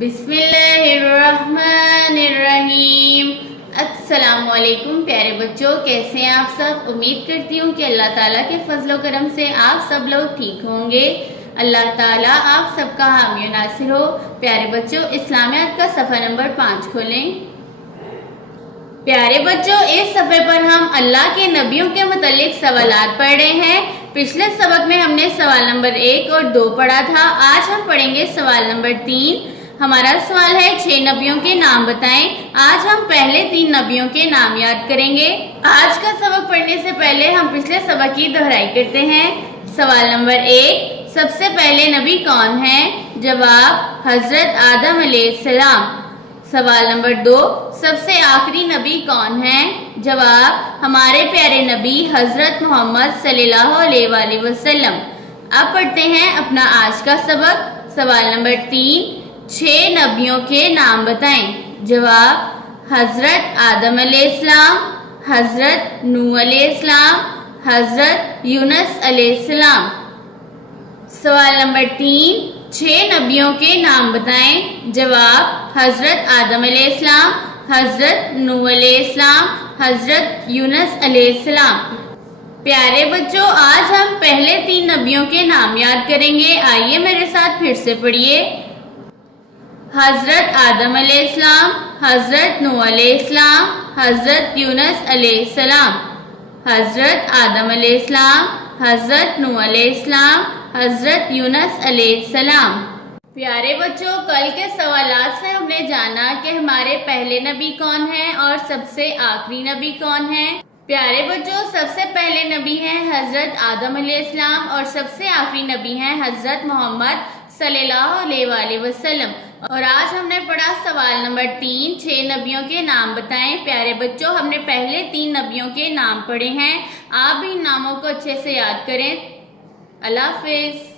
बिस्मिल्लाहिर्रहमानिर्रहीम। अस्सलाम वालेकुम प्यारे बच्चों, कैसे हैं आप सब। उम्मीद करती हूँ कि अल्लाह ताला के फजल व करम से आप सब लोग ठीक होंगे। अल्लाह ताला आप सबका हामी नासिर हो। प्यारे बच्चों, इस्लामियात का सफ़ा नंबर 5 खोलें। प्यारे बच्चों, इस सफ़े पर हम अल्लाह के नबियों के मुतालिक सवालात पढ़ रहे हैं। पिछले सबक में हमने सवाल नंबर 1 और 2 पढ़ा था। आज हम पढ़ेंगे सवाल नंबर 3। हमारा सवाल है 6 नबियों के नाम बताएं। आज हम पहले 3 नबियों के नाम याद करेंगे। आज का सबक पढ़ने से पहले हम पिछले सबक की दोहराई करते हैं। सवाल नंबर 1, सबसे पहले नबी कौन है? जवाब हजरत आदम अलैहिस्सलाम। सवाल नंबर 2, सबसे आखिरी नबी कौन है? जवाब हमारे प्यारे नबी हजरत मोहम्मद सल्लल्लाहु अलैहि वसल्लम। अब पढ़ते हैं अपना आज का सबक। सवाल नंबर 3, 6 नबियों के नाम बताएं। जवाब हजरत आदम अलैहिस्सलाम, हजरत नूह अलैहिस्सलाम, हजरत यूनुस अलैहिस्सलाम। सवाल नंबर 3, 6 नबियों के नाम बताएं। जवाब हजरत आदम अलैहिस्सलाम, हजरत नूह अलैहिस्सलाम, हजरत यूनुस अलैहिस्सलाम। प्यारे बच्चों, आज हम पहले 3 नबियों के नाम याद करेंगे। आइए मेरे साथ फिर से पढ़िए। हजरत आदम अलैहिस्सलाम, हजरत नूह अलैहिस्सलाम, हजरत यूनुस अलैहिस्सलाम। हजरत आदम अलैहिस्सलाम, हजरत नूह अलैहिस्सलाम, हजरत यूनुस अलैहिस्सलाम। प्यारे बच्चों, कल के सवालात से हमने जाना कि हमारे पहले नबी कौन है और सबसे आखिरी नबी कौन है। प्यारे बच्चों, सबसे पहले नबी हैं हजरत आदम अलैहिस्सलाम और सबसे आखिरी नबी हैं हजरत मोहम्मद सल्लल्लाहु अलैहि वसल्लम। और आज हमने पढ़ा सवाल नंबर 3, 6 नबियों के नाम बताएं। प्यारे बच्चों, हमने पहले 3 नबियों के नाम पढ़े हैं। आप भी इन नामों को अच्छे से याद करें। अल्लाह हाफिज़।